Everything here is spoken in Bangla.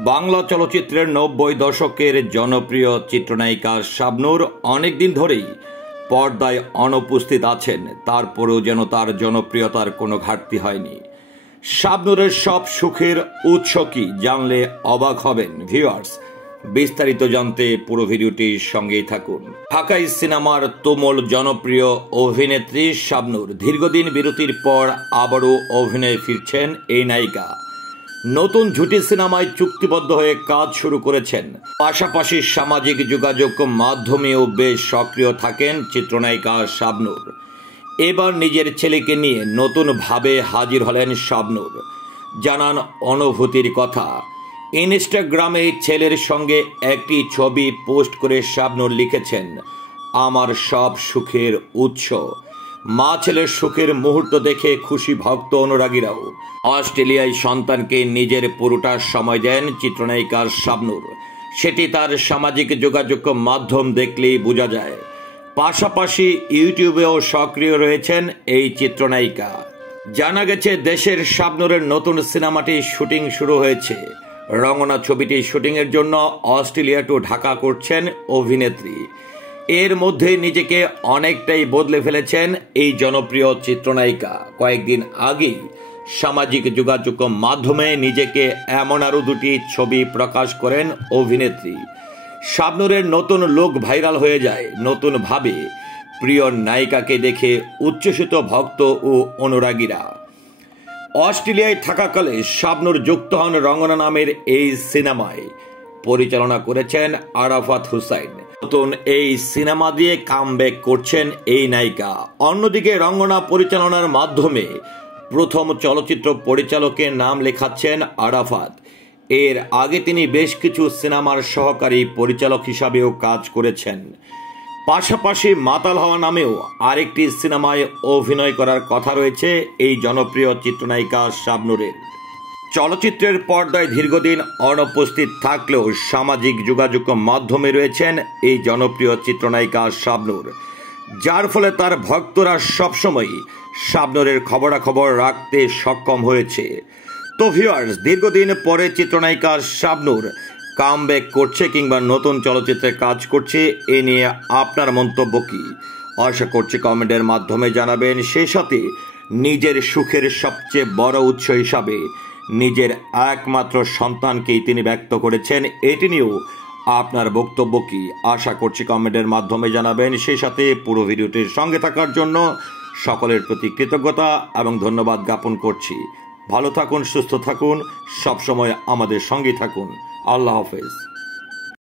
বাংলা চলচ্চিত্রের ৯০ দশকের জনপ্রিয় চিত্রনায়িকা শাবনূর অনেকদিন ধরেই পর্দায় অনুপস্থিত আছেন। তারপরেও যেন তার জনপ্রিয়তার কোনো ঘাটতি হয়নি। শাবনূরের সব সুখের উৎস কি জানলে অবাক হবেন ভিউয়ার্স। বিস্তারিত জানতে পুরো ভিডিওটির সঙ্গেই থাকুন। ঢাকাই সিনেমার তুমুল জনপ্রিয় অভিনেত্রী শাবনূর দীর্ঘদিন বিরতির পর আবারও অভিনয়ে ফিরছেন এই নায়িকা। নতুন জুটি সিনেমায় চুক্তিবদ্ধ হয়ে কাজ শুরু করেছেন। পাশাপাশি সামাজিক যোগাযোগ মাধ্যমেও বেশ সক্রিয় থাকেন চিত্রনায়িকা শাবনূর। এবার নিজের ছেলেকে নিয়ে নতুনভাবে হাজির হলেন শাবনূর। জানান অনুভূতির কথা। ইনস্টাগ্রামে ছেলের সঙ্গে একটি ছবি পোস্ট করে শাবনূর লিখেছেন, আমার সব সুখের উৎস। মা ছেলের সুখের মুহূর্ত দেখে খুশি ভক্ত অনুরাগীরাও। অস্ট্রেলিয়ায় সন্তানকে নিজের পুরোটা সময় দেন চিত্রনায়িকা শাবনূর। সেটি তার সামাজিক যোগাযোগ মাধ্যম দেখলেই বোঝা যায়। পাশাপাশি ইউটিউবেও সক্রিয় রয়েছেন এই চিত্রনায়িকা। জানা গেছে দেশের শাবনূরের নতুন সিনেমাটি শুটিং শুরু হয়েছে। রঙনা ছবিটি শুটিংয়ের জন্য অস্ট্রেলিয়া টু ঢাকা করছেন অভিনেত্রী। এর মধ্যে নিজেকে অনেকটাই বদলে ফেলেছেন এই জনপ্রিয় চিত্রনায়িকা। কয়েকদিন আগেই সামাজিক যোগাযোগ মাধ্যমে নিজেকে এমন আরও দুটি ছবি প্রকাশ করেন অভিনেত্রী। শাবনূরের নতুন লুক ভাইরাল হয়ে যায়। নতুনভাবে প্রিয় নায়িকাকে দেখে উচ্ছ্বসিত ভক্ত ও অনুরাগীরা। অস্ট্রেলিয়ায় থাকাকালে শাবনূর যুক্ত হন রঙনা নামের এই সিনেমায়। পরিচালনা করেছেন আরাফাত হুসাইন। নতুন এই সিনেমা দিয়ে কামব্যাক করছেন এই নায়িকা। অন্যদিকে রঙনা পরিচালনার মাধ্যমে প্রথম চলচ্চিত্র পরিচালকের নাম লেখাচ্ছেন আরাফাত। এর আগে তিনি বেশ কিছু সিনেমার সহকারী পরিচালক হিসাবেও কাজ করেছেন। পাশাপাশি মাতাল হওয়া নামেও আরেকটি সিনেমায় অভিনয় করার কথা রয়েছে এই জনপ্রিয় চিত্রনায়িকা শাবনূরের। চলচ্চিত্রের পর্দায় দীর্ঘদিন অনুপস্থিত থাকলেও সামাজিক যোগাযোগ মাধ্যমে রয়েছেন এই জনপ্রিয় চিত্রনায়িকা শাবনূর, যার ফলে তার ভক্তরা সবসময় শাবনূরের খবরাখবর রাখতে সক্ষম হয়েছে। তো ভিউয়ার্স, দীর্ঘদিন পরে চিত্রনায়িকা শাবনূর কামব্যাক করছে কিংবা নতুন চলচ্চিত্রে কাজ করছে, এ নিয়ে আপনার মন্তব্য কি? আশা করছি কমেন্টের মাধ্যমে জানাবেন। সেই সাথে নিজের সুখের সবচেয়ে বড় উৎস হিসাবে নিজের একমাত্র সন্তানকেই তিনি ব্যক্ত করেছেন। এটি নিয়েও আপনার বক্তব্য কি? আশা করছি কমেন্টের মাধ্যমে জানাবেন। সেই সাথে পুরো ভিডিওটির সঙ্গে থাকার জন্য সকলের প্রতি কৃতজ্ঞতা এবং ধন্যবাদ জ্ঞাপন করছি। ভালো থাকুন, সুস্থ থাকুন, সবসময় আমাদের সঙ্গে থাকুন। আল্লাহ হাফেজ।